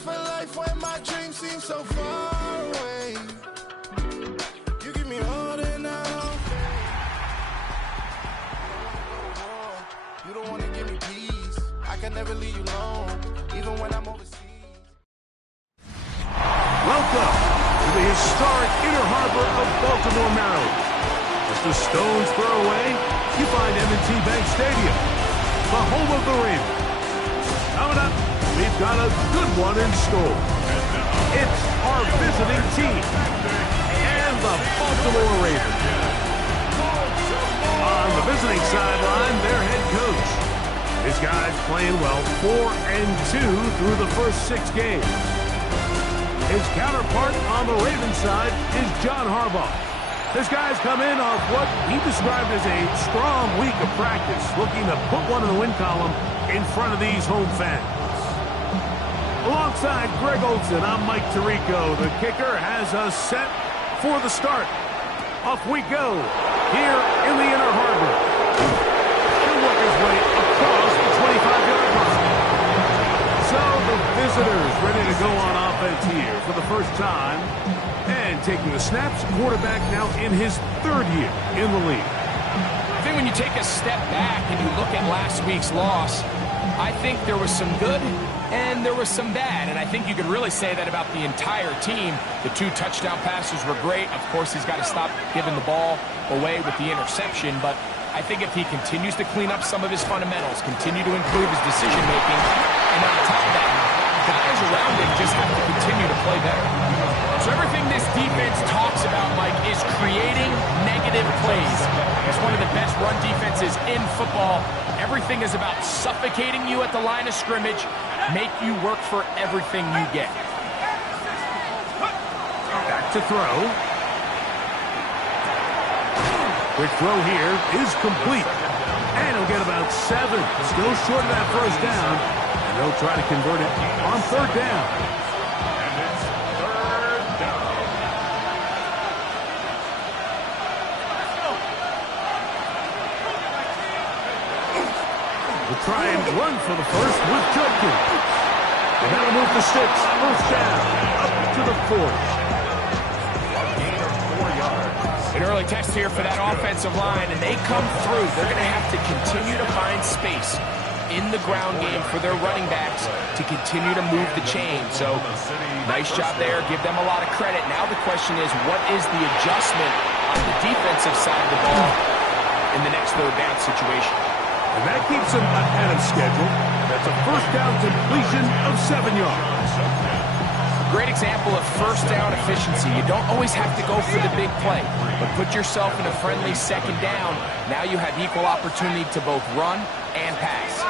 for life when my dreams seem so far away. You give me more than I don't feel. You don't want to give me peace. I can never leave you alone, even when I'm overseas. Welcome to the historic Inner Harbor of Baltimore, Maryland. Just a stone's throw away, you find M&T Bank Stadium, the home of the Ravens. Coming up, we've got a good one in store. It's our visiting team and the Baltimore Ravens. On the visiting sideline, their head coach. His guys playing well, 4-2 through the first 6 games. His counterpart on the Ravens side is John Harbaugh. This guy's come in off what he described as a strong week of practice, looking to put one in the win column in front of these home fans. Alongside Greg Olson, I'm Mike Tirico. The kicker has us set for the start. Off we go here in the Inner Harbor. He'll work his way across the 25-yard line. So the visitors ready to go on offense here for the first time. And taking the snaps, quarterback now in his 3rd year in the league. I think when you take a step back and you look at last week's loss, I think there was some good and there was some bad. And I think you could really say that about the entire team. The 2 touchdown passes were great. Of course, he's got to stop giving the ball away with the interception. But I think if he continues to clean up some of his fundamentals, continue to improve his decision-making, and on top of that, guys around him just have to continue to play better. So everything this defense talks about, Mike, is creating negative plays. It's one of the best run defenses in football. Everything is about suffocating you at the line of scrimmage, make you work for everything you get. Back to throw. Quick throw here is complete. And he'll get about 7. Still short of that first down. And they'll try to convert it on 3rd down. And it's 3rd down. We'll try and run for the first with Judkins. And that'll move the sticks. First down. Up to the 40. An early test here for that offensive line, and they come through. They're going to have to continue to find space in the ground game for their running backs to continue to move the chain. So, nice job there. Give them a lot of credit. Now the question is, what is the adjustment on the defensive side of the ball in the next 3rd down situation? And that keeps them ahead of schedule. That's a first down completion of 7 yards. Great example of first down efficiency. You don't always have to go for the big play, but put yourself in a friendly 2nd down. Now you have equal opportunity to both run and pass.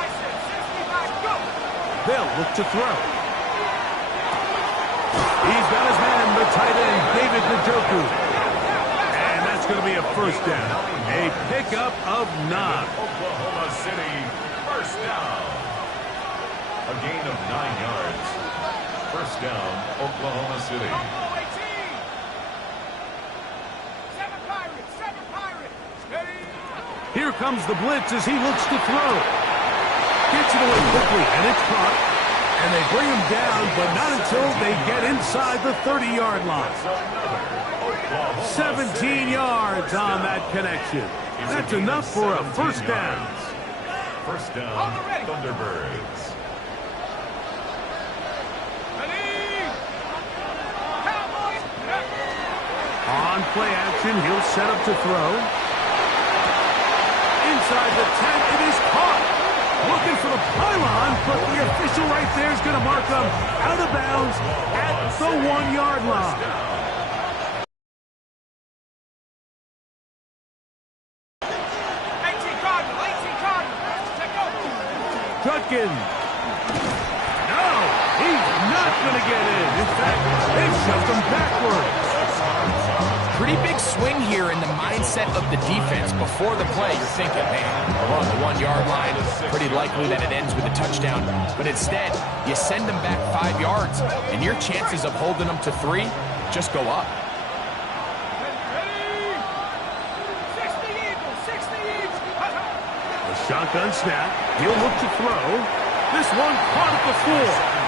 They'll look to throw. He's got his man, the tight end, David Njoku. And that's going to be a first down. A pickup of 9. Oklahoma City, first down. A gain of 9 yards. First down, Oklahoma City. Here comes the blitz as he looks to throw. Gets it away quickly, and it's caught. And they bring him down, but not until they get inside the 30-yard line. 17 yards on that connection. That's enough for a first down. First down, Thunderbirds. On play action, he'll set up to throw. Inside the 10, it is caught. Looking for the pylon, but the official right there is going to mark him out of bounds at the 1-yard line. Judkins. No, he's not going to get in. In fact, they've shoved him backwards. Pretty big swing here in the mindset of the defense. Before the play, you're thinking, man, we're on the 1-yard line. Pretty likely that it ends with a touchdown. But instead, you send them back 5 yards, and your chances of holding them to 3 just go up. The shotgun snap. He'll look to throw. This one caught at the 4.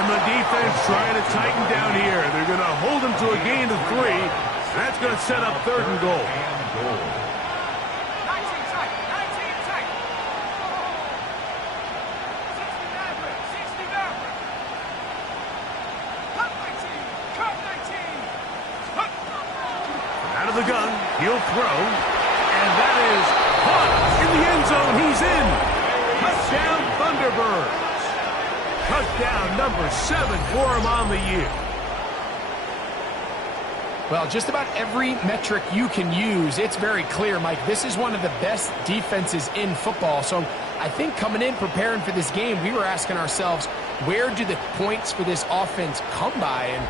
And the defense trying to tighten down here. They're going to hold him to a gain of 3. That's going to set up 3rd and goal. Out of the gun, he'll throw. And that is caught in the end zone. He's in. Touchdown, Thunderbirds. Touchdown number 7 for him on the year. Well, just about every metric you can use, it's very clear, Mike. This is one of the best defenses in football. So I think coming in, preparing for this game, we were asking ourselves, where do the points for this offense come by? And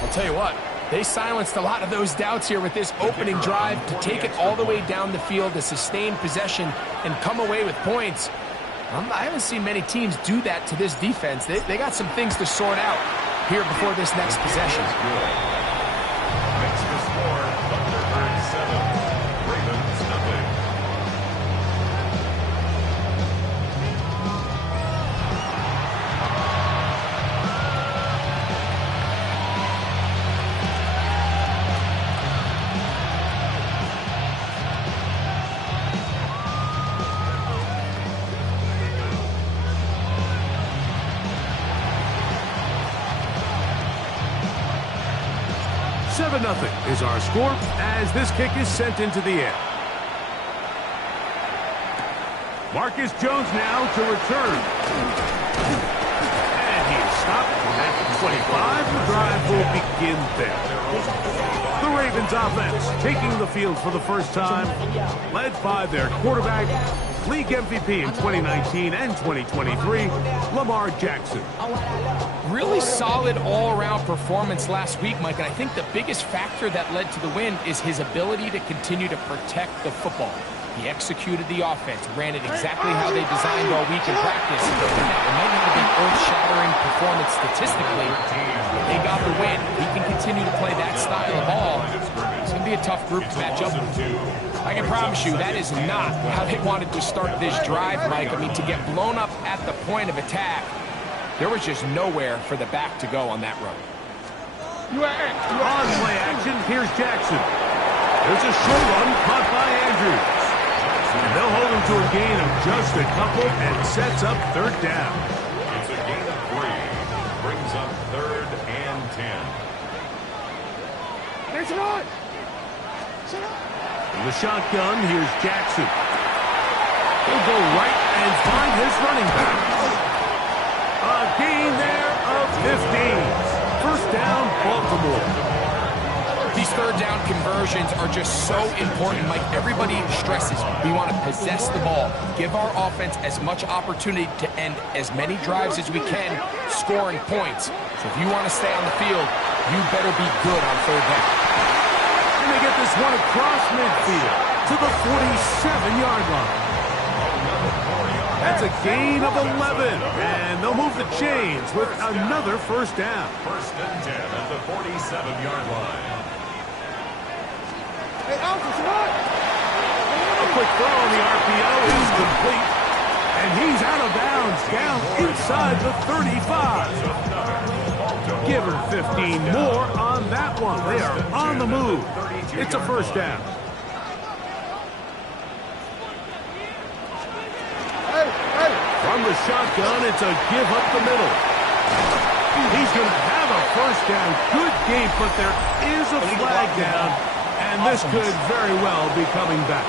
I'll tell you what, they silenced a lot of those doubts here with this opening drive to take it all the way down the field, to sustain possession and come away with points. I haven't seen many teams do that to this defense. They got some things to sort out here before this next possession. Makes the score Thunderbirds 7, Ravens nothing. Nothing is our score as this kick is sent into the air. Marcus Jones now to return. And he is stopped at the 25. The drive will begin there. The Ravens offense taking the field for the first time, led by their quarterback, league MVP in 2019 and 2023, Lamar Jackson. Really solid all-around performance last week, Mike, and I think the biggest factor that led to the win is his ability to continue to protect the football. He executed the offense, ran it exactly how they designed all week in practice. It might not have been earth-shattering performance statistically, but they got the win. If he can continue to play that style of ball, it's going to be a tough group to match up with. I can promise you that is not how they wanted to start this drive, Mike. I mean, to get blown up at the point of attack, there was just nowhere for the back to go on that run. On play action, here's Jackson. There's a short one caught by Andrews. And they'll hold him to a gain of just a couple and sets up 3rd down. It's a gain of 3. Brings up 3rd and 10. There's one. In the shotgun, here's Jackson. He'll go right and find his running back. A gain there of 15. 1st down, Baltimore. These 3rd down conversions are just so important. Like everybody stresses, we want to possess the ball, give our offense as much opportunity to end as many drives as we can, scoring points. So if you want to stay on the field, you better be good on 3rd down. And they get this one across midfield to the 47-yard line. That's a gain of 11, and they'll move the chains with another 1st down. 1st and 10 at the 47-yard line. A quick throw on the RPO is complete, and he's out of bounds down inside the 35. Give her 15 more on that one. They are on the move. It's a 1st down. From the shotgun, it's a give up the middle. He's going to have a 1st down. Good game, but there is a flag down, and this could very well be coming back.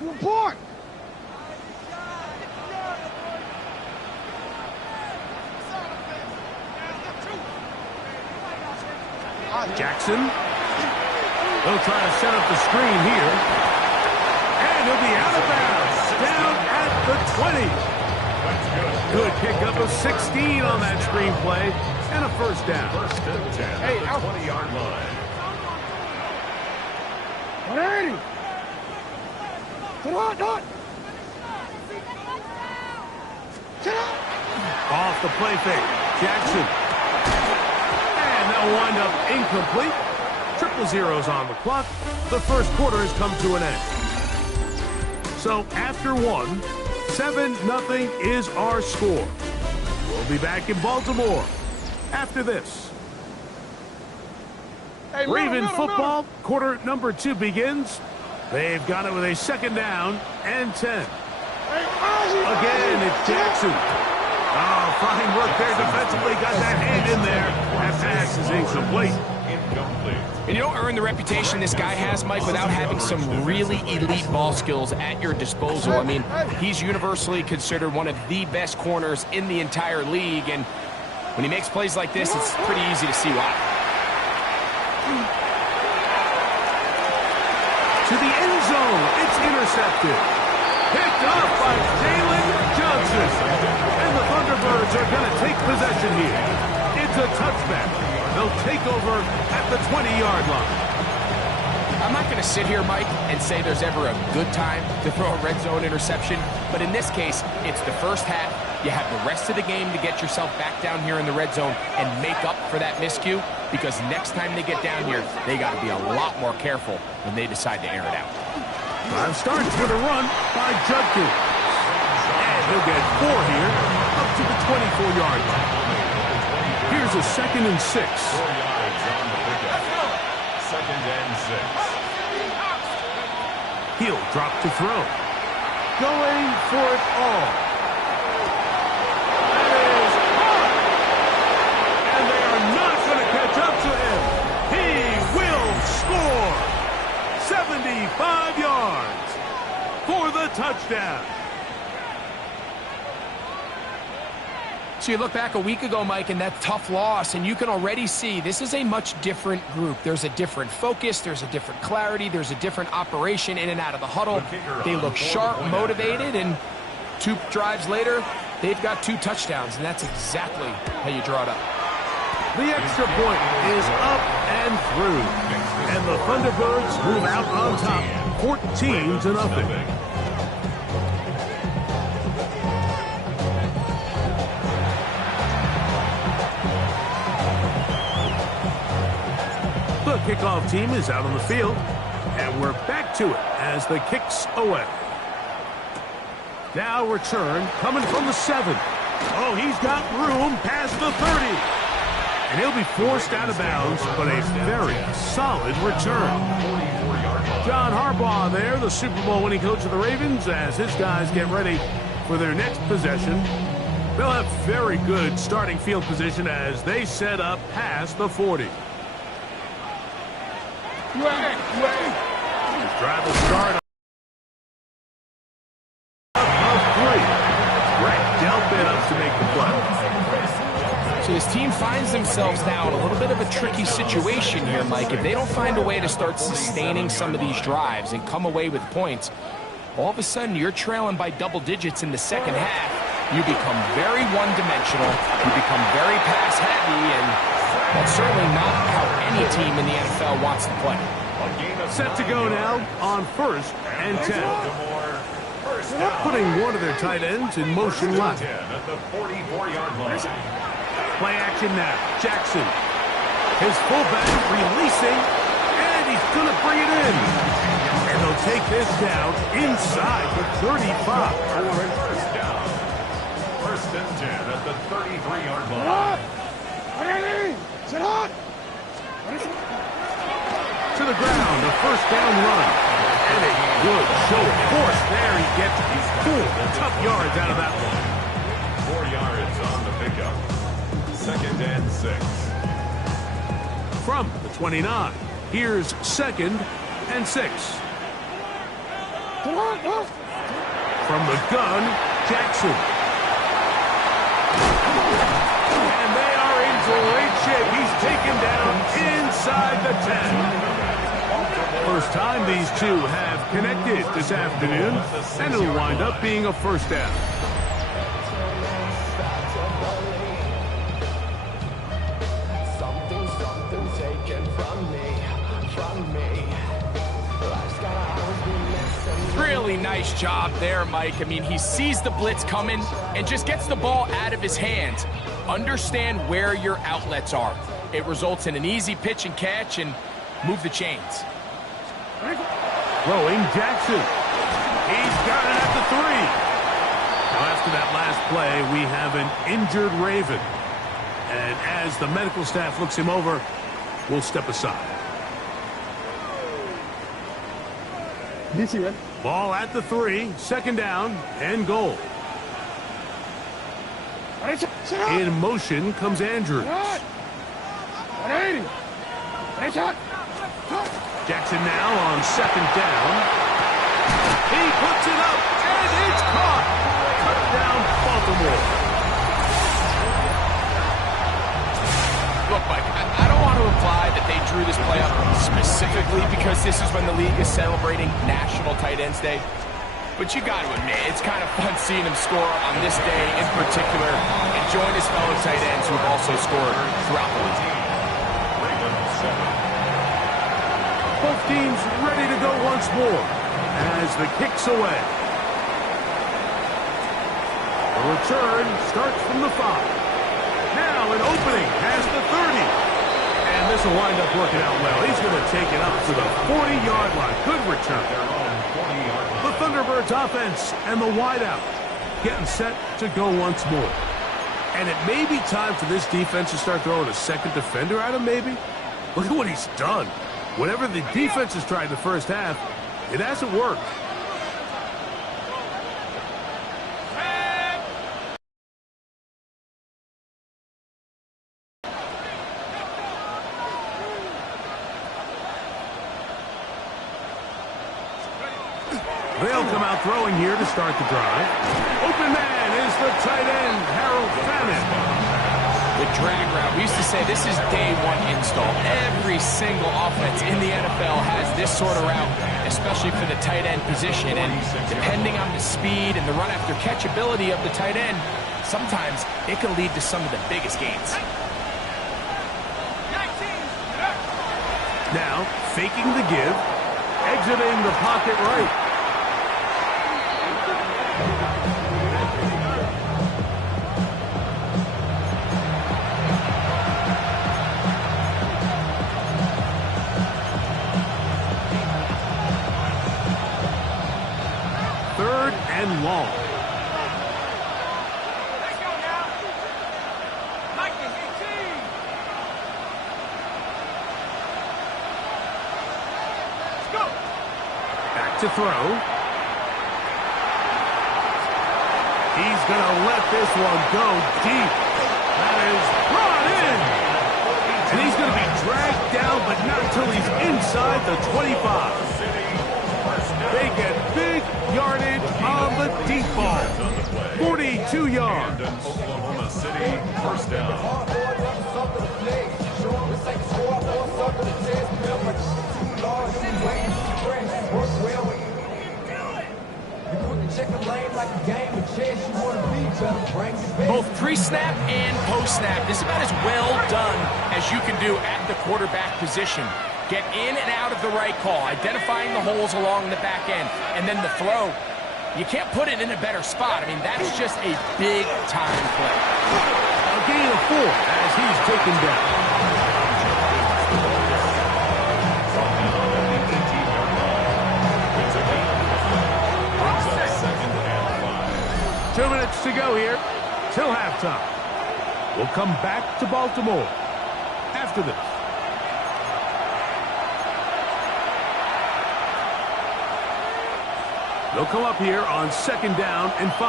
Report! Jackson. They'll try to set up the screen here. And he'll be out of bounds. Down at the 20. Good pickup of 16 on that screen play. And a 1st down. 1st and 10 at the 20-yard line. Off the play fake. Jackson. And that'll wind up incomplete. Triple zeros on the clock. The first quarter has come to an end. So after one, 7-0 is our score. We'll be back in Baltimore after this. Hey, Raven football, quarter number 2 begins. They've got it with a second down and 10. Again, it's Jackson. Oh, fine work there defensively. Got that hand in there. That pass is incomplete. And you don't earn the reputation this guy has, Mike, without having some really elite ball skills at your disposal. I mean, he's universally considered one of the best corners in the entire league, and when he makes plays like this, it's pretty easy to see why. To the end zone, it's intercepted. Picked up by Jalen Johnson. And the Thunderbirds are going to take possession here. It's a touchback. They'll take over at the 20-yard line. I'm not going to sit here, Mike, and say there's ever a good time to throw a red zone interception, but in this case, it's the first half. You have the rest of the game to get yourself back down here in the red zone and make up for that miscue, because next time they get down here, they got to be a lot more careful when they decide to air it out. Drive starts with a run by Judkins. And he'll get 4 here, up to the 24-yard line. Here's a 2nd and 6. 4 yards on the pickup. 2nd and 6. He'll drop to throw. Going for it all. That is hard. And they are not going to catch up to him. He will score. 75 yards for the touchdown. So you look back a week ago, Mike, and that tough loss, and you can already see this is a much different group. There's a different focus, there's a different clarity, there's a different operation in and out of the huddle. They look sharp, motivated, and 2 drives later, they've got 2 touchdowns, and that's exactly how you draw it up. The extra point is up and through. And the Thunderbirds move out on top, 14-0. The kickoff team is out on the field, and we're back to it as the kick's away. Now return coming from the 7. Oh, he's got room past the 30. And he'll be forced out of bounds, but a very solid return. John Harbaugh there, the Super Bowl winning coach of the Ravens, as his guys get ready for their next possession. They'll have very good starting field position as they set up past the 40. His drive will start of 3. Brett Delpit up to make the play. So this team finds themselves now in a little bit of a tricky situation here, Mike. If they don't find a way to start sustaining some of these drives and come away with points, all of a sudden you're trailing by double digits in the second half. You become very one-dimensional. You become very pass-heavy, and that's certainly not how any team in the NFL wants to play. Set to go now on 1st and 10. Putting one of their tight ends in motion left. At the 44-yard line. Play action now. Jackson. His fullback releasing, and he's going to bring it in. And they'll take this down inside the 35. First down. 1st and 10 at the 33-yard line. To the ground, the 1st down run. And a good show of force there. He gets these cool, tough yards out of that one. 4 yards on the pickup. 2nd and 6. From the 29, here's 2nd and 6. From the gun, Jackson. And they are in great shape. He's taken down inside the 10. First time these two have connected this afternoon, and it'll wind up being a 1st down. Really nice job there, Mike. I mean, he sees the blitz coming and just gets the ball out of his hands. Understand where your outlets are. It results in an easy pitch and catch and move the chains. Throwing Jackson. He's got it at the 3. Now after that last play, we have an injured Raven. And as the medical staff looks him over, we'll step aside. Ball at the 3, 2nd down, and goal. In motion comes Andrews. Jackson now on 2nd down. He puts it up, and it's caught. Touchdown, Baltimore. Look, Mike, I don't want to imply that they drew this play up specifically because this is when the league is celebrating National Tight Ends Day. But you got to admit, it's kind of fun seeing him score on this day in particular and join his fellow tight ends who have also scored throughout the league. Both teams ready to go once more as the kick's away. The return starts from the 5. Now an opening past the 30. And this will wind up working out well. He's going to take it up to the 40-yard line. Good return. The Thunderbirds offense and the wideout getting set to go once more. And it may be time for this defense to start throwing a second defender at him, maybe. Look at what he's done. Whatever the defense has tried in the first half, it hasn't worked. They'll come out throwing here to start the drive. Open man is the tight end, Harold Fannin. The drag route. We used to say this is day 1 install. Every single offense in the NFL has this sort of route, especially for the tight end position. And depending on the speed and the run after catch ability of the tight end, sometimes it can lead to some of the biggest gains. Now, faking the give, exiting the pocket right. And long. Back to throw. He's going to let this one go deep. That is brought in. And he's going to be dragged down, but not until he's inside the 25. They get big yardage on the deep ball. 42 yards. Oklahoma City, 1st down. Both pre-snap and post-snap. This is about as well done as you can do at the quarterback position. Get in and out of the right call, identifying the holes along the back end, and then the throw. You can't put it in a better spot. I mean, that's just a big-time play. A gain of 4 as he's taken down. It's a gain of 5. Brings up 2nd and 5. 2 minutes to go here till halftime. We'll come back to Baltimore after this. They'll come up here on 2nd down and 5.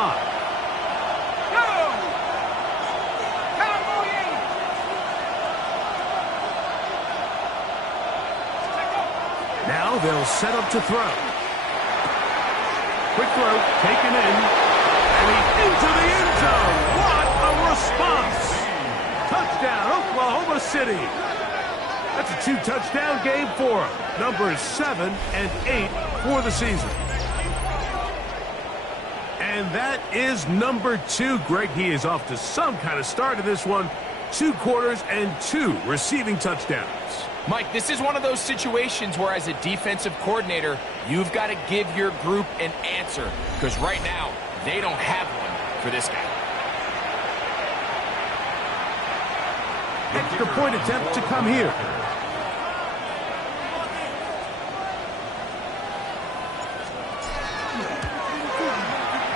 Now they'll set up to throw. Quick throw, taken in, and he's into the end zone. What a response! Touchdown, Oklahoma City. That's a 2-touchdown game for him. Numbers 7 and 8 for the season. And that is number 2. Greg, he is off to some kind of start in this one. 2 quarters and 2 receiving touchdowns. Mike, this is one of those situations where as a defensive coordinator, you've got to give your group an answer, because right now, they don't have one for this guy. Extra point attempt to come here.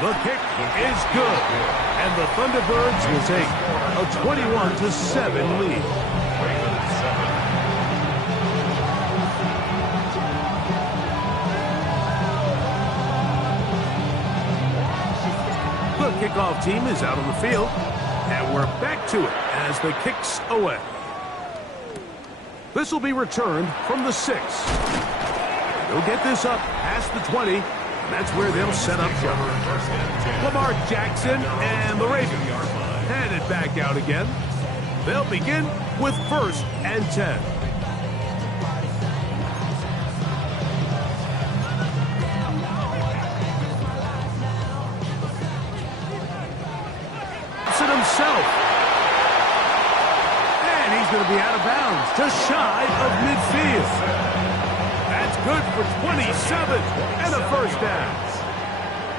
The kick is good, and the Thunderbirds will take a 21-7 lead. The kickoff team is out on the field, and we're back to it as the kick's away. This will be returned from the 6. They'll get this up past the 20. That's where they'll set up shop. Lamar Jackson and the Ravens headed back out again. They'll begin with 1st and 10. Himself. And he's going to be out of bounds, just shy of midfield. That's good for 27 and a 1st down.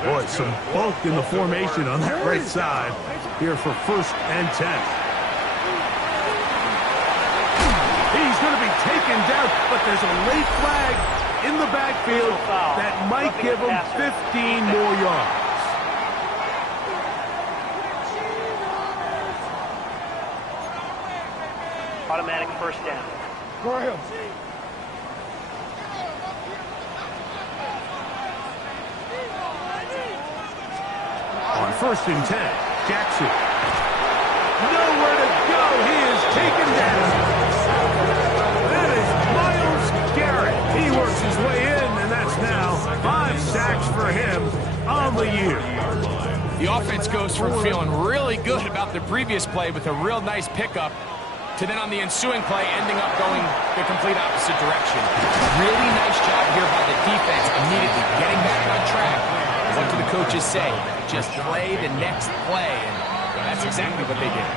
Boy, some bulk in the formation on that right side here for 1st and 10. He's going to be taken down, but there's a late flag in the backfield that might give him 15 more yards. Automatic 1st down. Go ahead. On 1st and 10, Jackson. Nowhere to go. He is taken down. That is Myles Garrett. He works his way in, and that's now 5 sacks for him on the year. The offense goes from feeling really good about the previous play with a real nice pickup to then on the ensuing play ending up going the complete opposite direction. Really nice job here by the defense, immediately getting back on track. What do the coaches say? Just play the next play, and that's exactly what they did.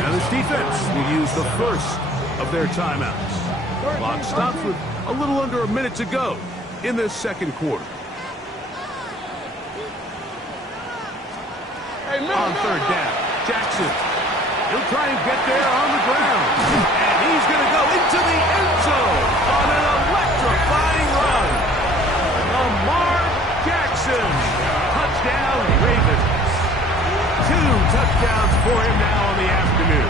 Now this defense will use the 1st of their timeouts. Clock stops with a little under a minute to go in this 2nd quarter. On 3rd down, Jackson. He'll try and get there on the ground. And he's going to go into the end zone on an electrifying run. Lamar Jackson. Touchdown, Ravens. 2 touchdowns for him now on the afternoon.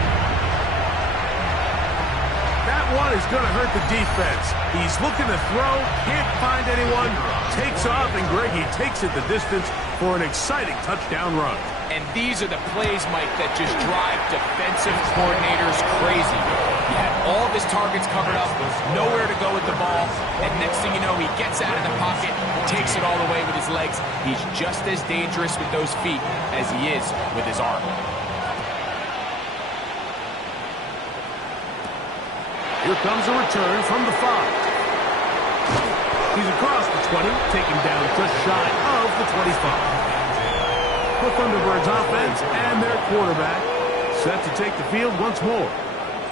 That one is going to hurt the defense. He's looking to throw, can't find anyone, takes off, and Greggy takes it the distance for an exciting touchdown run. And these are the plays, Mike, that just drive defensive coordinators crazy. He had all of his targets covered up, nowhere to go with the ball, and next thing you know, he gets out of the pocket, takes it all the way with his legs. He's just as dangerous with those feet as he is with his arm. Here comes a return from the 5. He's across the 20, taken down just shy of the 25. The Thunderbirds offense and their quarterback set to take the field once more.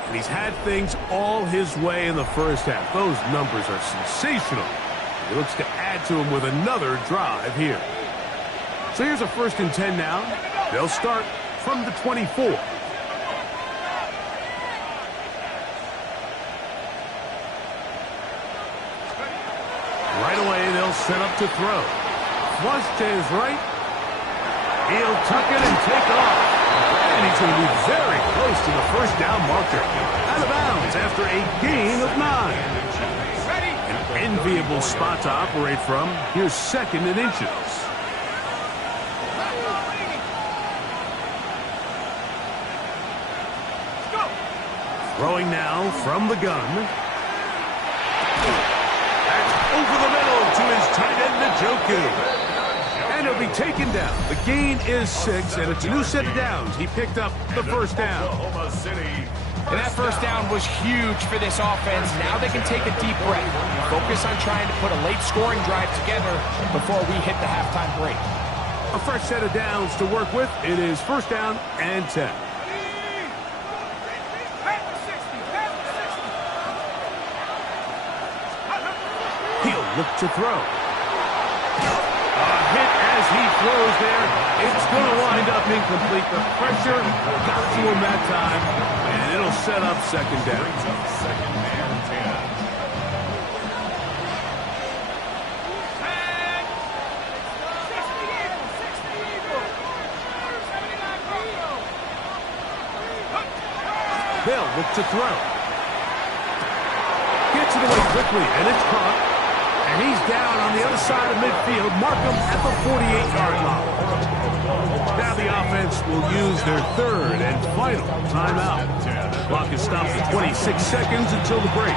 And he's had things all his way in the 1st half. Those numbers are sensational. He looks to add to them with another drive here. So here's a 1st and 10 now. They'll start from the 24. Right away, they'll set up to throw. Flush to his right. He'll tuck it and take off. And he's going to be very close to the 1st down marker. Out of bounds after a gain of 9. An enviable spot to operate from. Here's 2nd and inches. Throwing now from the gun. That's over the middle to his tight end, Njoku. And he'll be taken down. The gain is 6, and it's a new set of downs. He picked up the 1st down. And that 1st down was huge for this offense. Now they can take a deep breath. Focus on trying to put a late scoring drive together before we hit the halftime break. A fresh set of downs to work with. It is 1st down and 10. look to throw. A hit as he throws there. It's going to wind up incomplete. The pressure got to him that time, and it'll set up second down. Second and 10. They'll look to throw. Gets it away quickly, and it's caught. And he's down on the other side of midfield. Mark him at the 48-yard line. Now the offense will use their third and final timeout. Clock is stopped at 26 seconds until the break.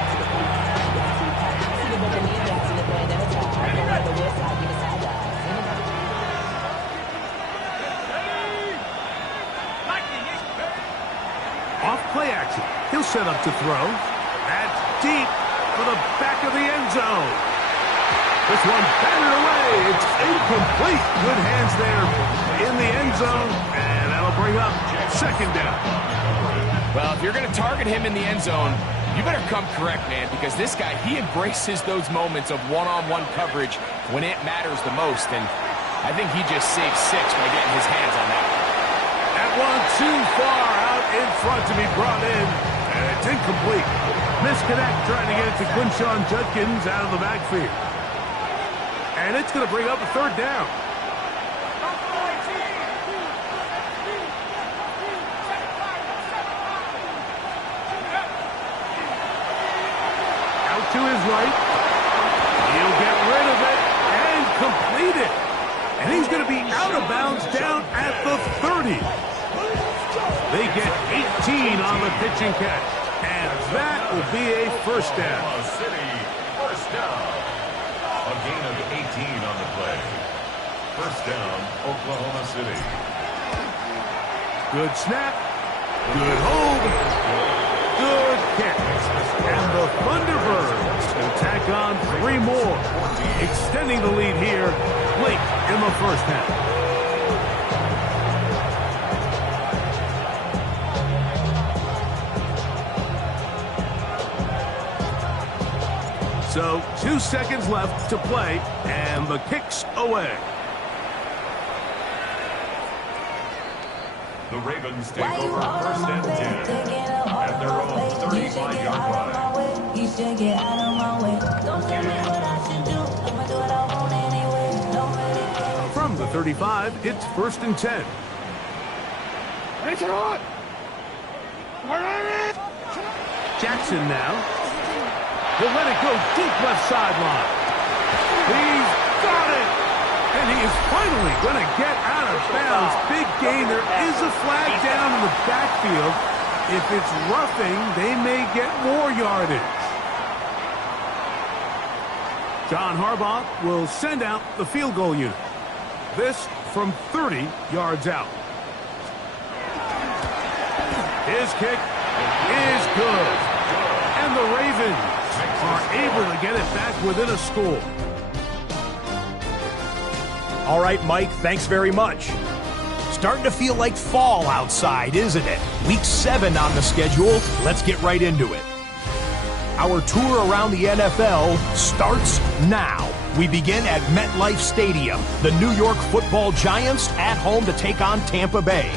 Off play action. He'll set up to throw. That's deep for the back of the end zone. This one batted away. It's incomplete. Good hands there in the end zone, and that'll bring up second down. Well, if you're going to target him in the end zone, you better come correct, man, because this guy, he embraces those moments of one-on-one coverage when it matters the most, and I think he just saved 6 by getting his hands on that. That one too far out in front to be brought in, and it's incomplete. Misconnect trying to get it to Quinshon Judkins out of the backfield. And it's going to bring up a third down. Out to his right. He'll get rid of it and complete it. And he's going to be out of bounds down at the 30. They get 18 on the pitch and catch. And that will be a first down. Oklahoma City, first down. A gain of 18 on the play. First down, Oklahoma City. Good snap. Good hold. Good kick. And the ThunderBirds can tack on 3 more, extending the lead here late in the first half. So 2 seconds left to play, and the kick's away. The Ravens take over first and 10 at their own 35-yard line. You should get out of my way. Don't tell me what I should do. I'ma do what I want anyway. Don't really care. From the 35, it's first and 10. Jackson now. He'll let it go deep left sideline. He's got it. And he is finally going to get out of bounds. Big gain. There is a flag down in the backfield. If it's roughing, they may get more yardage. John Harbaugh will send out the field goal unit. This from 30 yards out. His kick is good. And the Ravens are able to get it back within a score. All right, Mike, thanks very much. Starting to feel like fall outside, isn't it? Week 7 on the schedule. Let's get right into it. Our tour around the NFL starts now. We begin at MetLife Stadium. The New York Football Giants at home to take on Tampa Bay.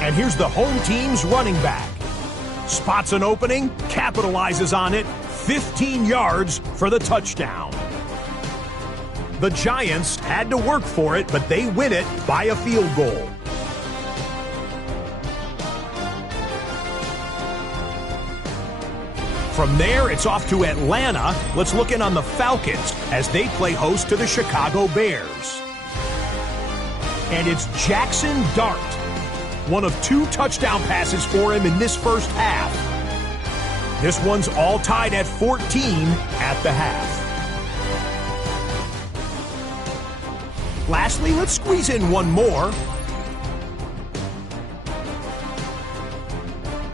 And here's the home team's running back. Spots an opening, capitalizes on it, 15 yards for the touchdown. The Giants had to work for it, but they win it by a field goal. From there, it's off to Atlanta. Let's look in on the Falcons as they play host to the Chicago Bears. And it's Jackson Dart. One of 2 touchdown passes for him in this first half. This one's all tied at 14 at the half. Lastly, let's squeeze in one more.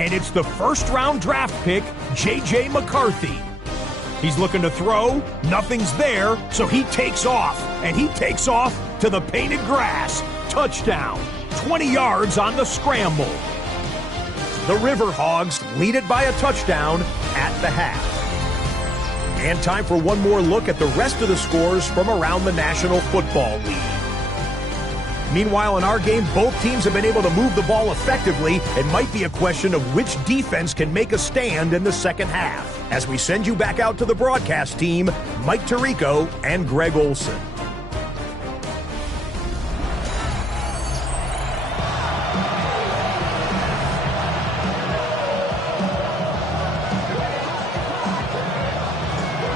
And it's the first-round draft pick, J.J. McCarthy. He's looking to throw, nothing's there, so he takes off. And he takes off to the painted grass. Touchdown. 20 yards on the scramble. The River Hogs lead it by a touchdown at the half. And time for one more look at the rest of the scores from around the National Football League. Meanwhile, in our game, both teams have been able to move the ball effectively. It might be a question of which defense can make a stand in the second half. As we send you back out to the broadcast team, Mike Tirico and Greg Olson.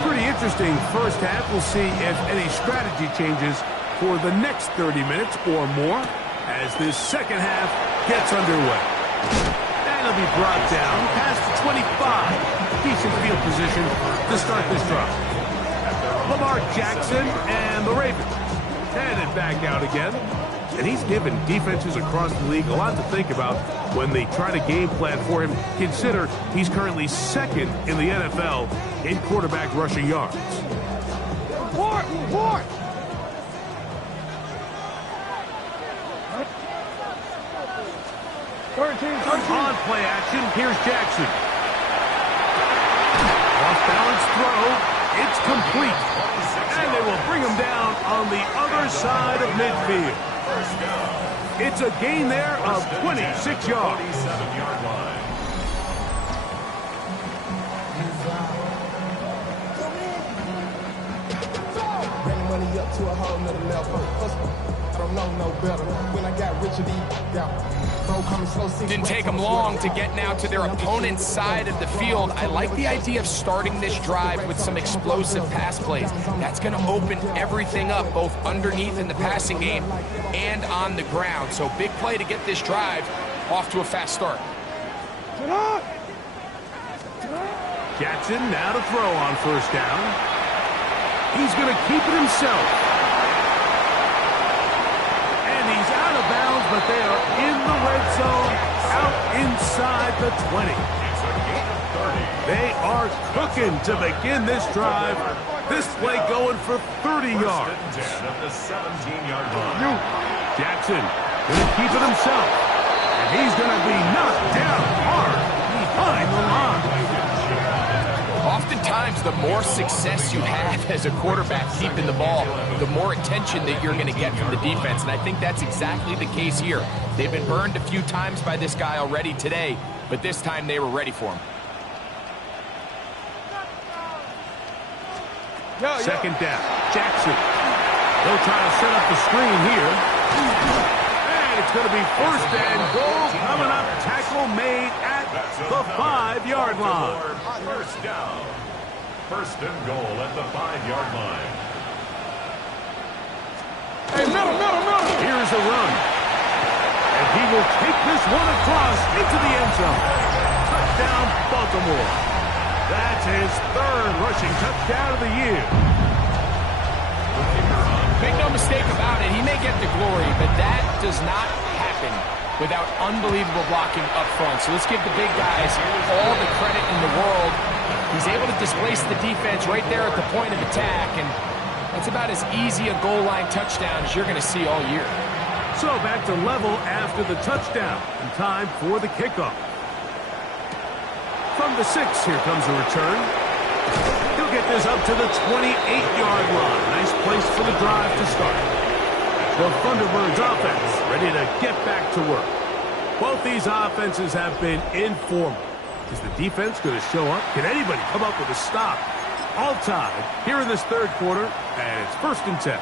Pretty interesting first half. We'll see if any strategy changes for the next 30 minutes or more as this second half gets underway. And he'll be brought down past the 25. Decent field position to start this drive. Lamar Jackson and the Ravens headed back out again. And he's given defenses across the league a lot to think about when they try to game plan for him. Consider he's currently second in the NFL in quarterback rushing yards. More! On play action, here's Jackson. Off-balance throw, it's complete. And they will bring him down on the other side of midfield. It's a gain there of 26 yards. 47-yard line. Bring money up to a whole nother level. I don't know no better. When I got rich, Didn't take them long to get now to their opponent's side of the field. I like the idea of starting this drive with some explosive pass plays. That's going to open everything up, both underneath in the passing game and on the ground. So big play to get this drive off to a fast start. Jackson now to throw on first down. He's going to keep it himself. He's out of bounds, but they are in the red zone, out inside the 20. They are cooking to begin this drive. This play going for 30 yards. Jackson going to keep it himself, and he's going to be knocked down hard behind the line. Oftentimes, the more success you have as a quarterback keeping the ball, the more attention that you're going to get from the defense. And I think that's exactly the case here. They've been burned a few times by this guy already today, but this time they were ready for him. Second down, Jackson. They'll try to set up the screen here. And it's going to be first and goal coming up. Tackle made at the 5-yard line. First down. First and goal at the 5-yard line. Hey, middle. Here's a run. And he will take this one across into the end zone. Touchdown, Baltimore. That's his third rushing touchdown of the year. Make no mistake about it, he may get the glory, but that does not happen without unbelievable blocking up front. So let's give the big guys all the credit in the world. He's able to displace the defense right there at the point of attack, and that's about as easy a goal line touchdown as you're going to see all year. So back to level after the touchdown, and time for the kickoff. From the 6, here comes the return. He'll get this up to the 28-yard line. Nice place for the drive to start. The ThunderBirds offense ready to get back to work. Both these offenses have been informal. Is the defense going to show up? Can anybody come up with a stop? All tied here in this third quarter, and it's 1st and 10.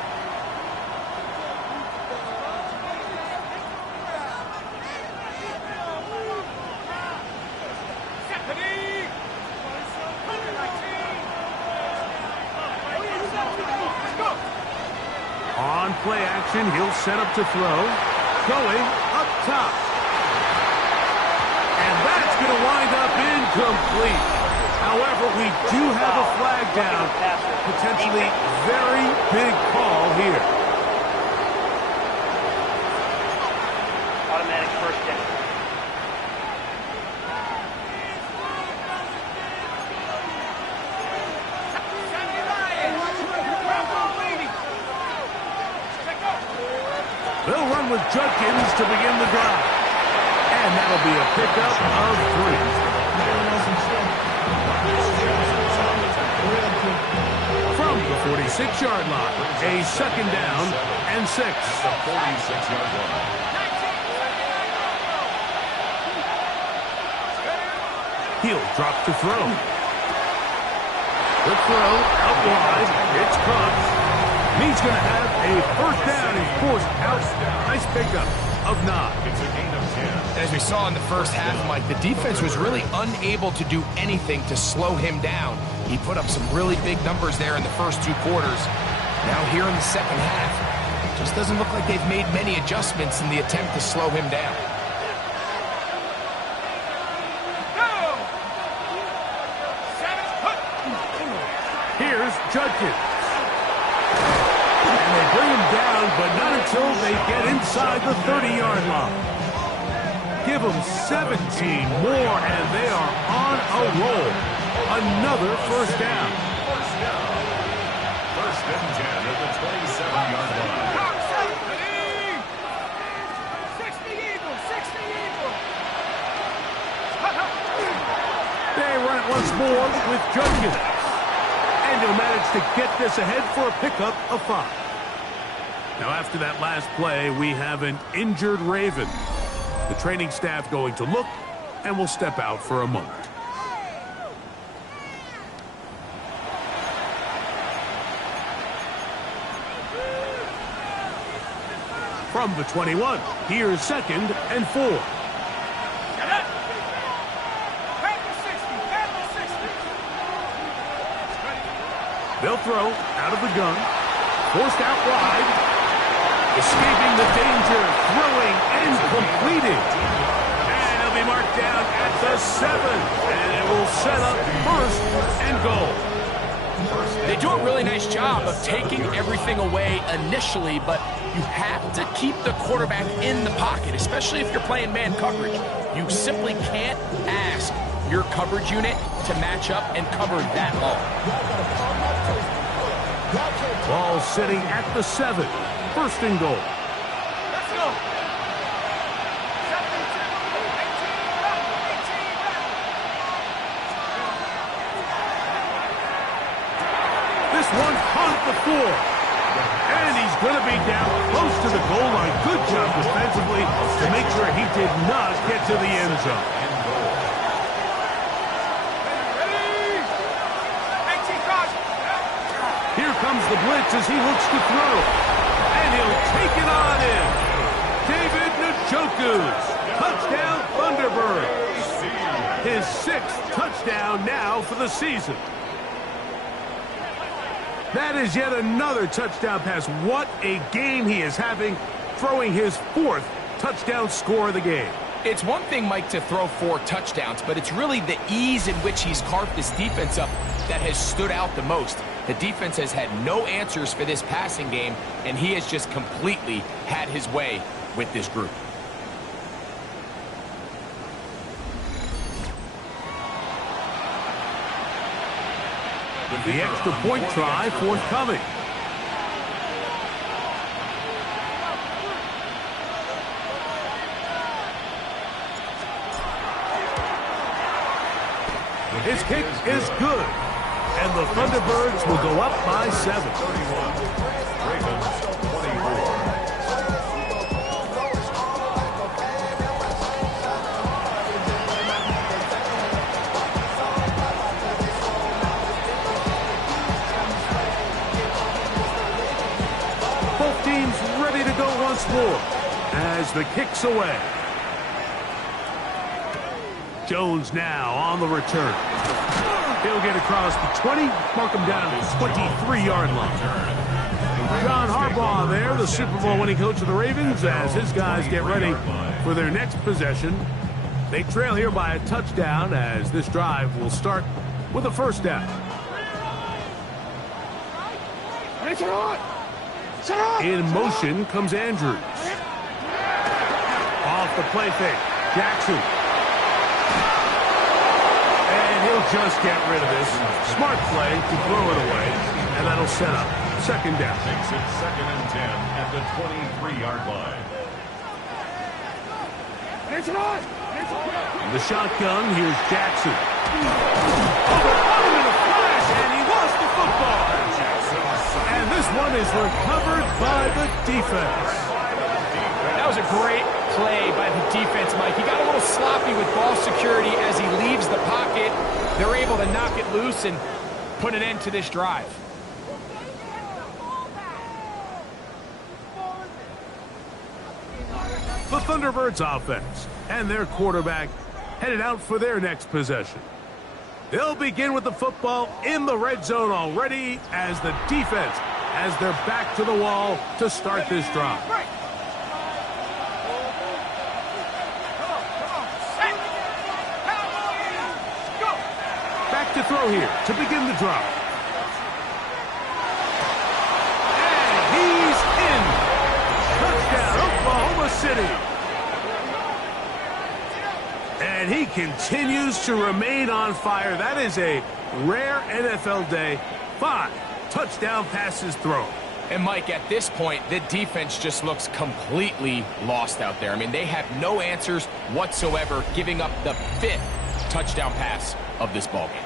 On play action, he'll set up to throw. Going up top. And that's going to wind up incomplete. However, we do have a flag down. Potentially very big call here. Automatic first down. They'll run with Judkins to begin the drive. And that'll be a pickup of 3. 46-yard line. A second down and 6. The 46-yard line. He'll drop to throw. The throw out wide. It's caught. He's going to have a first down. He's forced out. Nice pickup of 9. It's a gain of 10. As we saw in the first half, Mike, the defense was really unable to do anything to slow him down. He put up some really big numbers there in the first 2 quarters. Now here in the second half, it just doesn't look like they've made many adjustments in the attempt to slow him down. Here's Judkins. And they bring him down, but not until they get inside the 30-yard line. Give them 17 more, and they are on a roll. Another first down. First and 10 at the 27-yard line. 60 Eagles, 60 Eagles. They run it once more with Judkins. And he'll manage to get this ahead for a pickup of 5. Now, after that last play, we have an injured Raven. The training staff going to look, and will step out for a moment. From the 21, here's second and 4. They'll throw out of the gun. Forced out wide. Escaping the danger. Throwing and completing. And he'll be marked down at the 7. And it will set up first and goal. They do a really nice job of taking everything away initially, but you have to keep the quarterback in the pocket, especially if you're playing man coverage. You simply can't ask your coverage unit to match up and cover that ball. Ball sitting at the 7. First and goal. Let's go. This one on the floor. And he's going to be down close to the goal line. Good job defensively to make sure he did not get to the end zone. Here comes the blitz as he looks to throw. And he'll take it on in. David Njoku's touchdown Thunderbirds. His 6th touchdown now for the season. That is yet another touchdown pass. What a game he is having, throwing his 4th touchdown score of the game. It's one thing, Mike, to throw 4 touchdowns, but it's really the ease in which he's carved this defense up that has stood out the most. The defense has had no answers for this passing game, and he has just completely had his way with this group. The extra point try forthcoming. His kick is good. And the Thunderbirds will go up by 7. 31. Ravens 24. Both teams ready to go once more as the kick's away. Jones now on the return. He'll get across the 20, mark him down at the 23-yard line. John Harbaugh there, the Super Bowl winning coach of the Ravens, as his guys get ready for their next possession. They trail here by a touchdown as this drive will start with a first down. In motion comes Andrews. Off the play fake, Jackson. He'll just get rid of this. Smart play to throw it away, and that'll set up second down. Makes it 2nd and 10 at the 23-yard line. In the shotgun, here's Jackson. Oh, in a flash, and he lost the football. defense. That was a great play by the defense, Mike. He got a little sloppy with ball security as he leaves the pocket. They're able to knock it loose and put an end to this drive. The Thunderbirds offense and their quarterback headed out for their next possession. They'll begin with the football in the red zone already as the defense has their back to the wall to start this drive. Back to throw here to begin the drive. And he's in. Touchdown, Oklahoma City. And he continues to remain on fire. That is a rare NFL day. 5 touchdown passes thrown. And Mike, at this point, the defense just looks completely lost out there. I mean, they have no answers whatsoever, giving up the 5th touchdown pass of this ballgame.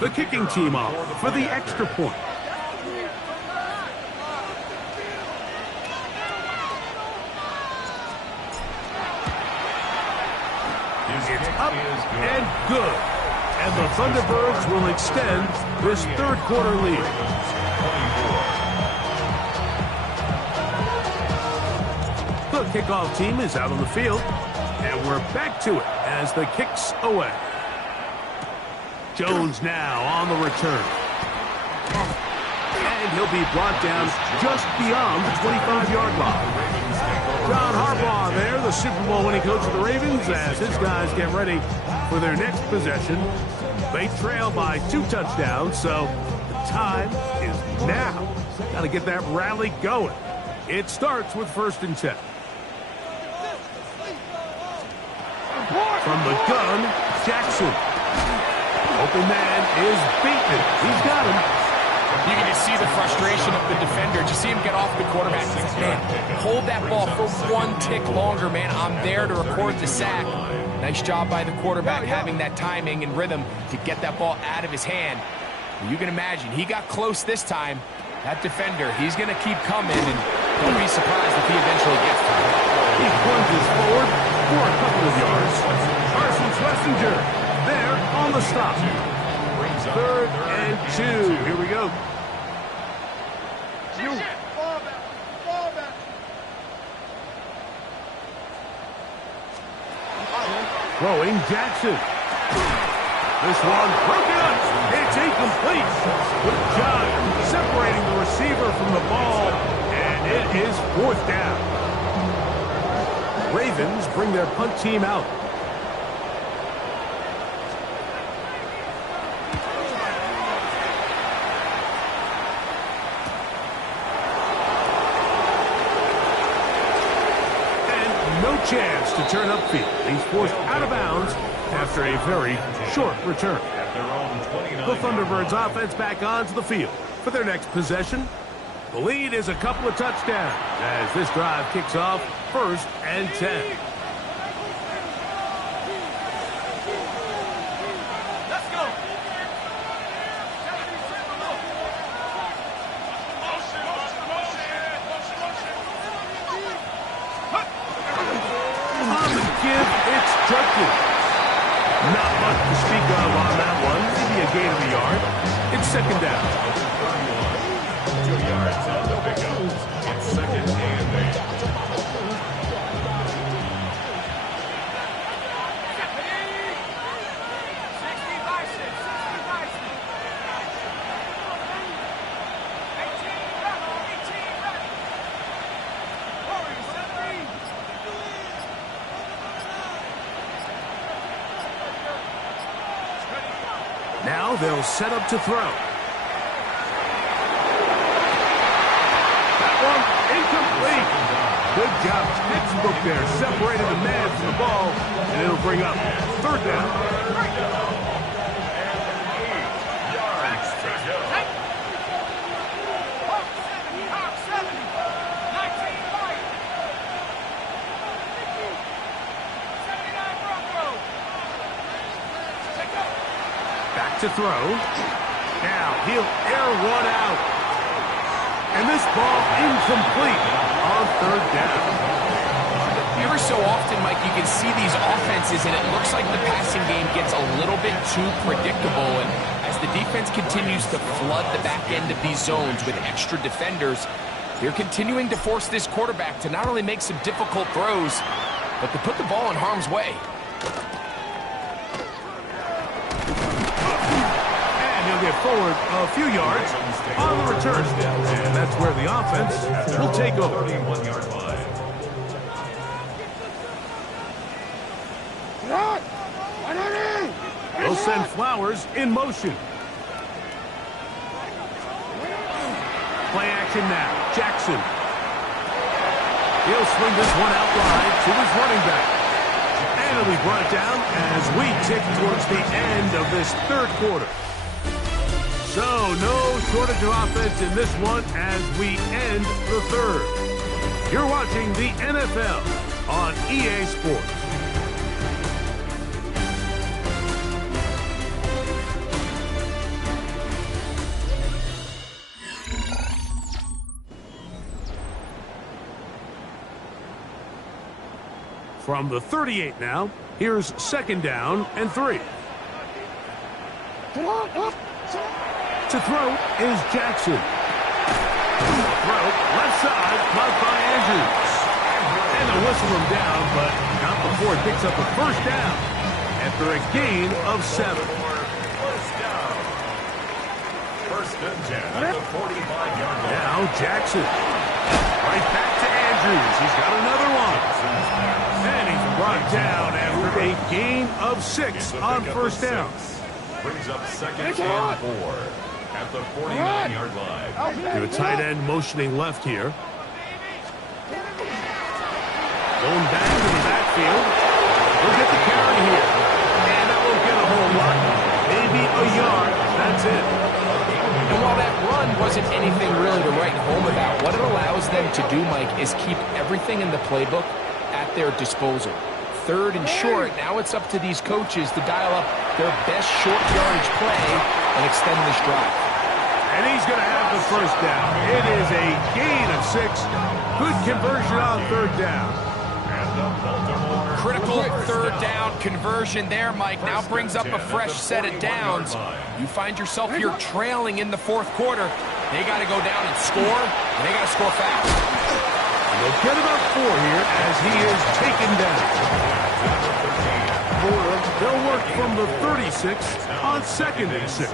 The kicking team off for the extra point. It's up and good. And the Thunderbirds will extend this third quarter lead. The kickoff team is out on the field. And we're back to it as the kick's away. Jones now on the return. And he'll be brought down just beyond the 25-yard line. John Harbaugh there, the Super Bowl winning coach of the Ravens, as his guys get ready for their next possession. They trail by 2 touchdowns, so the time is now. Got to get that rally going. It starts with 1st and 10. From the gun, Jackson. Open man is beaten. He's got him. You can just see the frustration of the defender. Just see him get off the quarterback. Man, hold that ball for 1 tick longer, man. I'm there to record the sack. Nice job by the quarterback having that timing and rhythm to get that ball out of his hand. You can imagine, he got close this time. That defender, he's going to keep coming, and don't be surprised if he eventually gets to him. He plunges forward for a couple of yards. Carson Schlesinger there on the stop. 3rd and 2. Here we go. Throwing Jackson. This one broken up. It's incomplete. Good job separating the receiver from the ball, and it is 4th down. Ravens bring their punt team out. No chance to turn upfield. He's forced out of bounds after a very short return. The Thunderbirds offense back onto the field for their next possession. The lead is a couple of touchdowns as this drive kicks off 1st and 10. Let's go. On the give, it's Judkins. Not much to speak of on that one. Maybe a gain of a yard. It's 2nd down. 2 yards on the pickup. It's 2nd and 8. Now they'll set up to throw. That one incomplete. Good job. Textbook there. Separated the man from the ball, and it'll bring up 3rd down. to throw. Now he'll air one out. And this ball incomplete on third down. Every so often, Mike, you can see these offenses, and it looks like the passing game gets a little bit too predictable. And as the defense continues to flood the back end of these zones with extra defenders, they're continuing to force this quarterback to not only make some difficult throws, but to put the ball in harm's way. And he'll get forward a few yards on the return. And that's where the offense will take over. 31-yard line. They'll send Flowers in motion. Play action now. Jackson. He'll swing this one out wide to his running back. And it'll be brought down as we tick towards the end of this third quarter. So, no shortage of offense in this one as we end the third. You're watching the NFL on EA Sports. From the 38 now, here's second down and 3. To throw is Jackson. Throw, left side, caught by Andrews. And they'll whistle him down, but not before it picks up a first down after a gain of 7. First and 10 at the 45-yard line. Now Jackson. Right back to Andrews. He's got another one. And he's brought down after a gain of 6 on first down. Brings up second and 4 at the 49-yard line. The tight end motioning left here. Going back to the backfield. We'll get the carry here. And that won't get a whole lot. Maybe a yard. That's it. And while that run wasn't anything really to write home about, what it allows them to do, Mike, is keep everything in the playbook at their disposal. Third and short, now it's up to these coaches to dial up their best short yardage play and extend this drive. And he's going to have the first down. It is a gain of 6. Good conversion on third down. Critical third down conversion there, Mike. Now brings up a fresh set of downs. You find yourself here trailing in the fourth quarter. They got to go down and score, and they got to score fast. They'll get about 4 here as he is taken down. They'll work from the 36 on second and 6.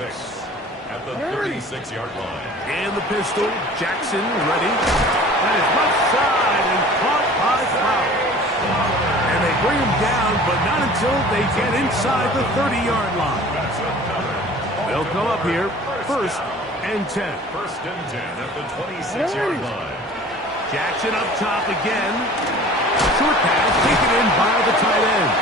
At the 36-yard line. And the pistol, Jackson ready. And it's left side and caught by Flowers. And they bring him down, but not until they get inside the 30-yard line. They'll come up here, first and 10. First and 10 at the 26-yard line. Jackson up top again. Short pass taken in by the tight end.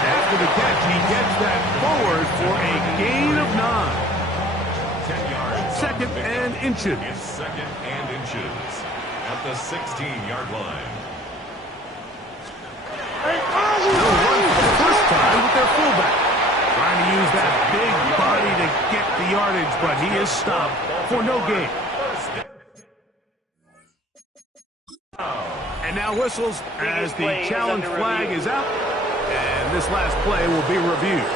After the catch, he gets that forward for a gain of 9. 10 yards. Second and inches. It's second and inches at the 16-yard line. They'll run for the first time with their fullback. Trying to use that big body to get the yardage, but he is stopped for no gain. And now whistles as the challenge flag is out. And this last play will be reviewed.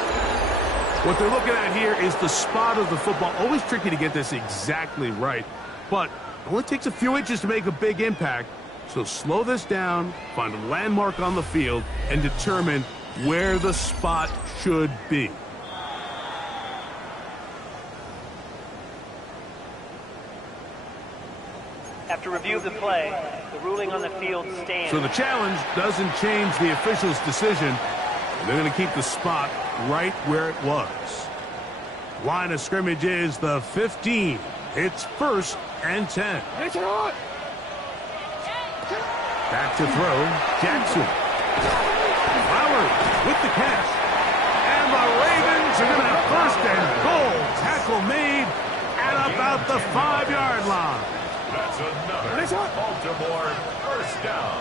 What they're looking at here is the spot of the football. Always tricky to get this exactly right, but it only takes a few inches to make a big impact. So slow this down, find a landmark on the field, and determine where the spot should be. After review of the play, the ruling on the field stands. So the challenge doesn't change the official's decision. They're going to keep the spot right where it was. Line of scrimmage is the 15. It's first and 10. Back to throw, Jackson. Flowers with the catch. And the Ravens are going to have first and goal. Tackle made at about the 5-yard line. That's another Baltimore first down.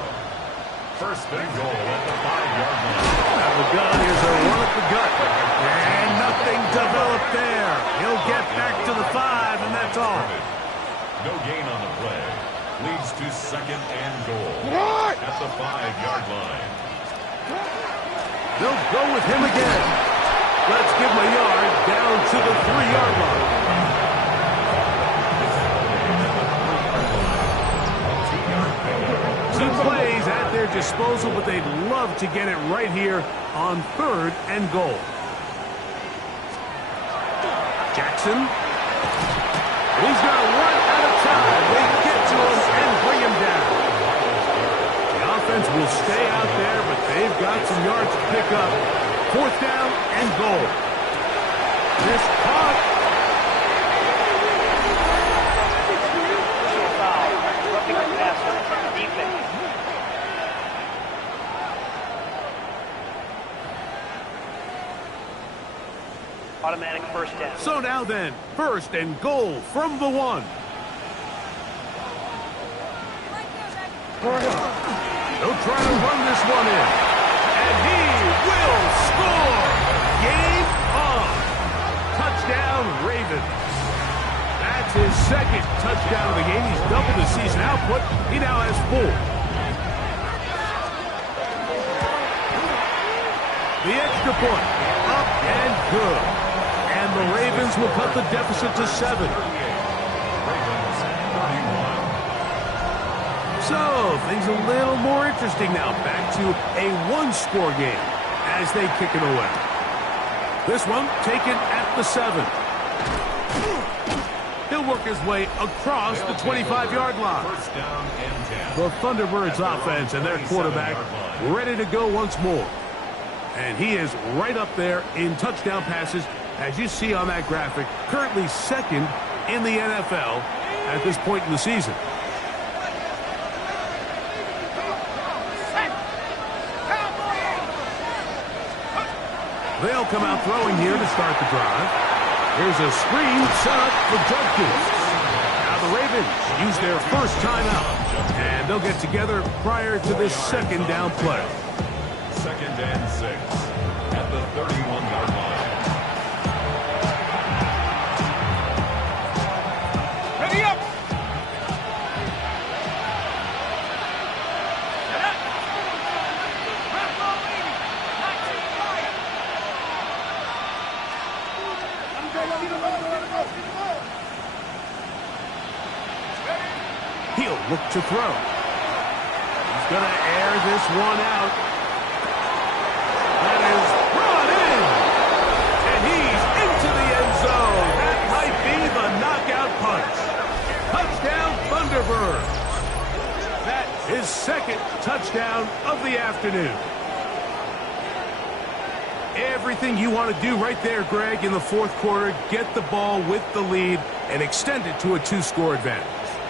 First and goal at the 5-yard line. Now the gun is a run at the gut. And nothing developed there. He'll get back to the 5, and that's all. No gain on the play. Leads to 2nd and goal at the 5-yard line. They'll go with him again. Let's give him a yard down to the 3-yard line. 2 plays at their disposal, but they'd love to get it right here on 3rd and goal. Jackson. He's got to run out of time. They get to him and bring him down. The offense will stay out there, but they've got some yards to pick up. 4th down and goal. This caught. Foul. Roughing the passer. Defense. Automatic 1st down. So now then, 1st and goal from the 1. They'll try to run this one in. And he will score! Game on! Touchdown, Ravens. That's his 2nd touchdown of the game. He's doubled his season output. He now has 4. The extra point. Up and good. And the Ravens will cut the deficit to 7. So, things a little more interesting now. Back to a 1-score game as they kick it away. This one taken at the 7. He'll work his way across the 25-yard line. 1st down and 10. The Thunderbirds offense and their quarterback ready to go once more. And he is right up there in touchdown passes, as you see on that graphic, currently 2nd in the NFL at this point in the season. They'll come out throwing here to start the drive. Here's a screen set up for Judkins. Now the Ravens use their first timeout, and they'll get together prior to this 2nd down play. 2nd and 6 at the 31-yard line. Ready up! He'll look to throw. He's going to air this one out. That is brought in. And he's into the end zone. That might be the knockout punch. Touchdown, Thunderbirds. That is 2nd touchdown of the afternoon. Everything you want to do right there, Greg, in the 4th quarter. Get the ball with the lead and extend it to a 2-score advantage.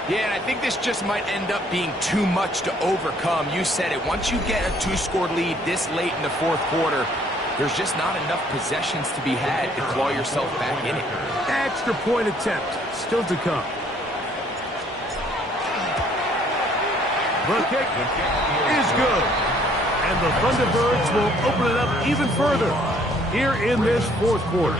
Yeah, and I think this just might end up being too much to overcome. You said it. Once you get a 2-score lead this late in the 4th quarter, there's just not enough possessions to be had to claw yourself back in it. Extra point attempt still to come. The kick is good. And the Thunderbirds will open it up even further here in this 4th quarter.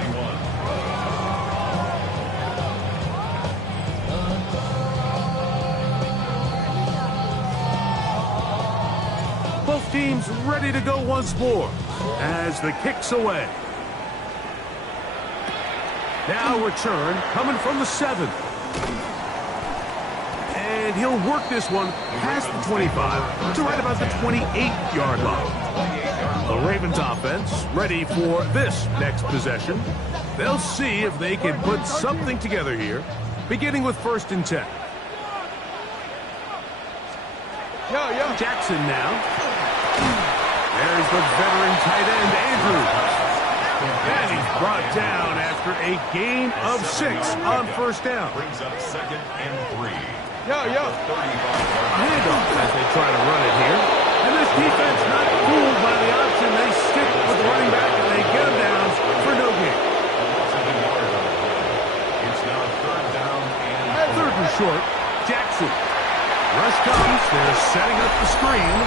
Both teams ready to go once more as the kick's away. Now return coming from the 7. And he'll work this one past the 25 to right about the 28-yard line. The Ravens offense ready for this next possession. They'll see if they can put something together here, beginning with 1st and 10. Jackson now. There's the veteran tight end, Andrews. And he's brought down after a gain of 6 on 1st down. Brings up 2nd and 3. Handoff as they try to run it here. And this defense not fooled by the option. They stick with the running back and they get him down for no gain. It's now 3rd down and 3rd and short. Jackson. Rush comes. They're setting up the screen.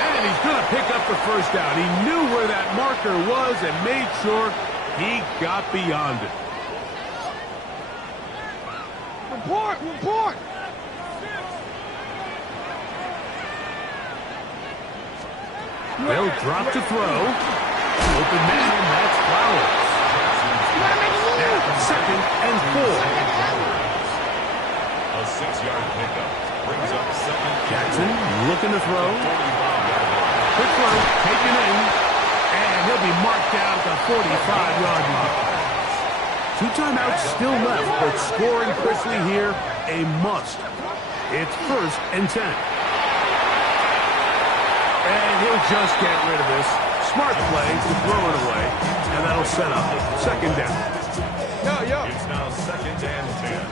And he's going to pick up the 1st down. He knew where that marker was and made sure He got beyond it. Report! They'll drop to throw. Open man, that's Flowers. Now, 2nd and 4. A 6-yard pickup brings up 2nd. Jackson looking to throw. Quick throw, taken in, and he'll be marked down at the 45-yard line. 2 timeouts still left, but scoring quickly here, a must. It's 1st and 10. And he'll just get rid of this. Smart play to throw it away, and that'll set up 2nd down. Yo. It's now 2nd and 10.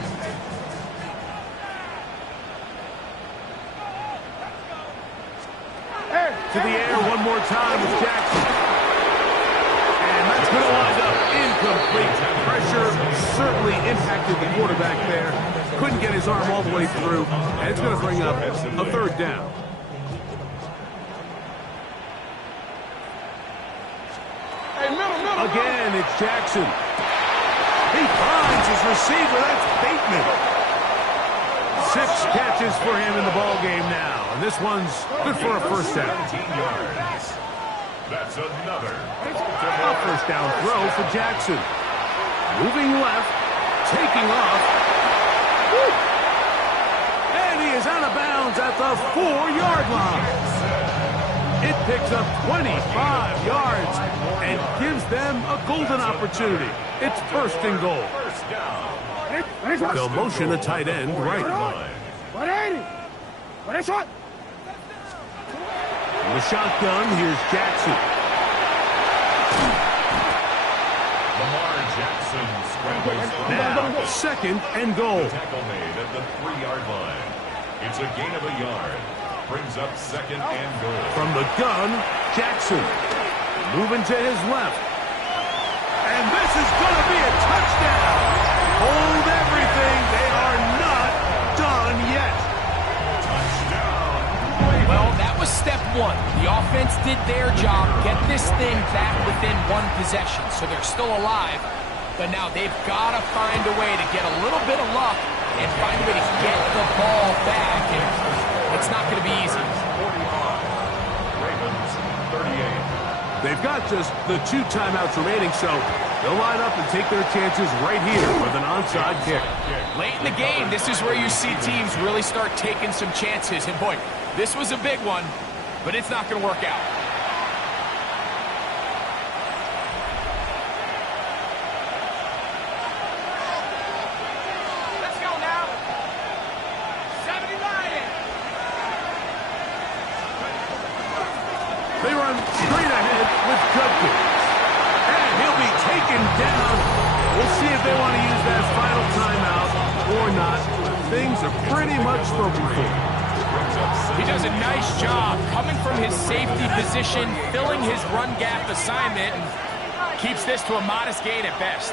To the air one more time with Jackson. And that's going to wind up incomplete. Pressure certainly impacted the quarterback there. Couldn't get his arm all the way through. And it's going to bring up a 3rd down. Again, it's Jackson. He finds his receiver. That's Bateman. 6 catches for him in the ball game now. And this one's good for a 1st down. 17 yards. That's another. A 1st down throw for Jackson. Moving left. Taking off. Woo! And he is out of bounds at the 4-yard line. It picks up 25 yards and gives them a golden opportunity. It's 1st and goal. They'll motion a tight end right. In the shotgun, here's Jackson. Lamar Jackson scrambles. Now, 2nd and goal. Tackle made at the 3-yard line. It's a gain of a yard. Brings up 2nd and goal. From the gun, Jackson. Moving to his left. And this is going to be a touchdown. Hold everything. They are not done yet. Touchdown. Well, that was step 1. The offense did their job, get this thing back within 1 possession, so they're still alive. But now they've got to find a way to get a little bit of luck and find a way to get the ball back. And it's not going to be easy. Ravens 38. They've got just the 2 timeouts remaining, so they'll line up and take their chances right here with an onside kick. Late in the game, this is where you see teams really start taking some chances. And boy, this was a big one, but it's not going to work out. Let's go now. 70 Lions. They run straight ahead with Judkins. And he'll be taken down. We'll see if they want to use that final timeout or not. Things are pretty much spoken for. He does a nice job coming from his safety position, filling his run gap assignment, and keeps this to a modest gain at best.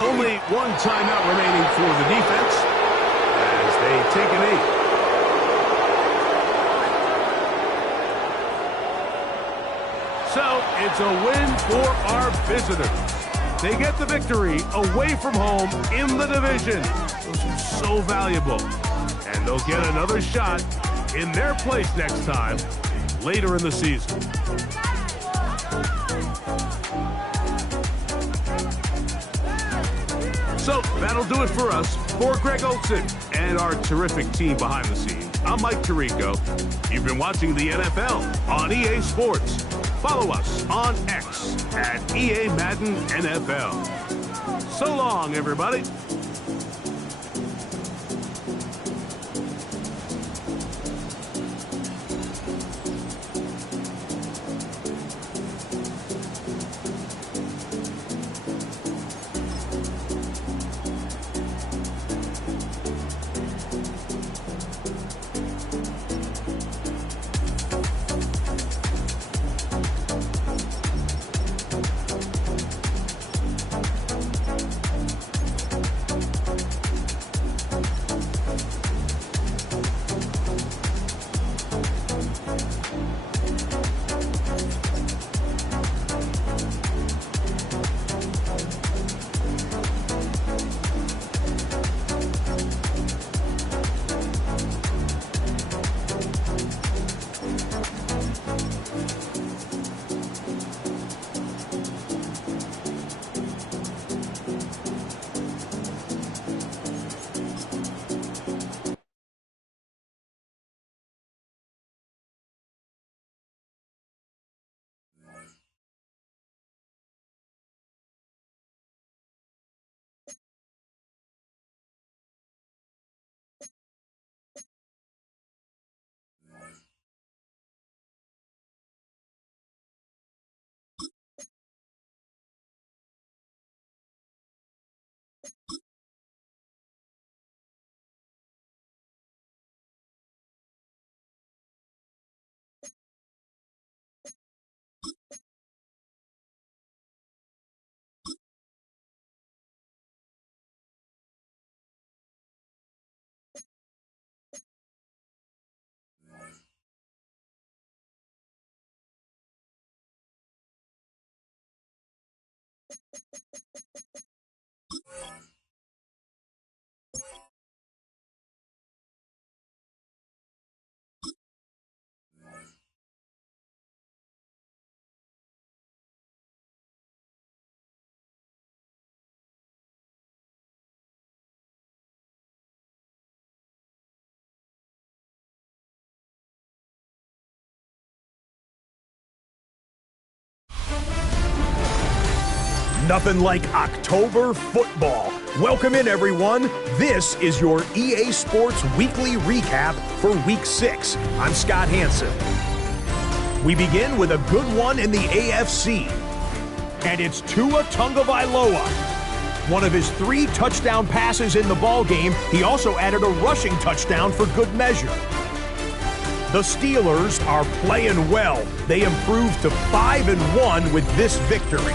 Only 1 timeout remaining for the defense as they take a knee. So it's a win for our visitors. They get the victory away from home in the division. Those are so valuable. And they'll get another shot in their place next time later in the season. So that'll do it for us. For Greg Olsen and our terrific team behind the scenes, I'm Mike Tirico. You've been watching the NFL on EA Sports. Follow us on X at EA Madden NFL. So long, everybody. Nothing like October football. Welcome in, everyone. This is your EA Sports Weekly Recap for Week 6. I'm Scott Hansen. We begin with a good one in the AFC. And it's Tua Tagovailoa. One of his 3 touchdown passes in the ballgame, he also added a rushing touchdown for good measure. The Steelers are playing well. They improved to 5-1 with this victory.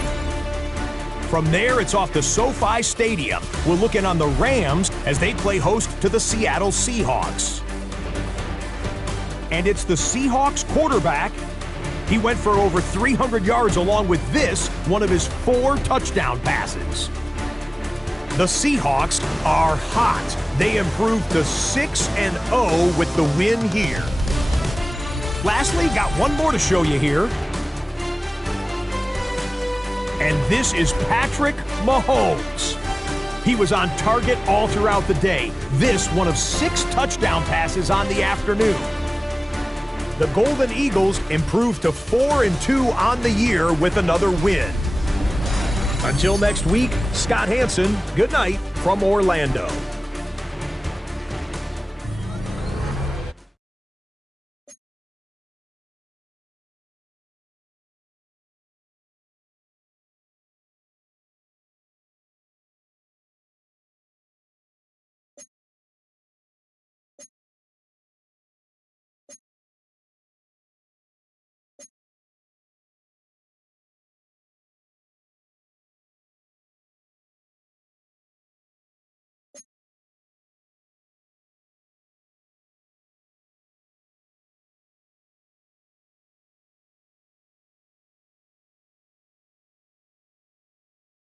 From there, it's off to SoFi Stadium. We're looking on the Rams as they play host to the Seattle Seahawks. And it's the Seahawks quarterback. He went for over 300 yards along with this, one of his 4 touchdown passes. The Seahawks are hot. They improved to 6-0 with the win here. Lastly, got one more to show you here. And this is Patrick Mahomes. He was on target all throughout the day. This one of 6 touchdown passes on the afternoon. The Golden Eagles improved to 4-2 on the year with another win. Until next week, Scott Hansen, good night from Orlando.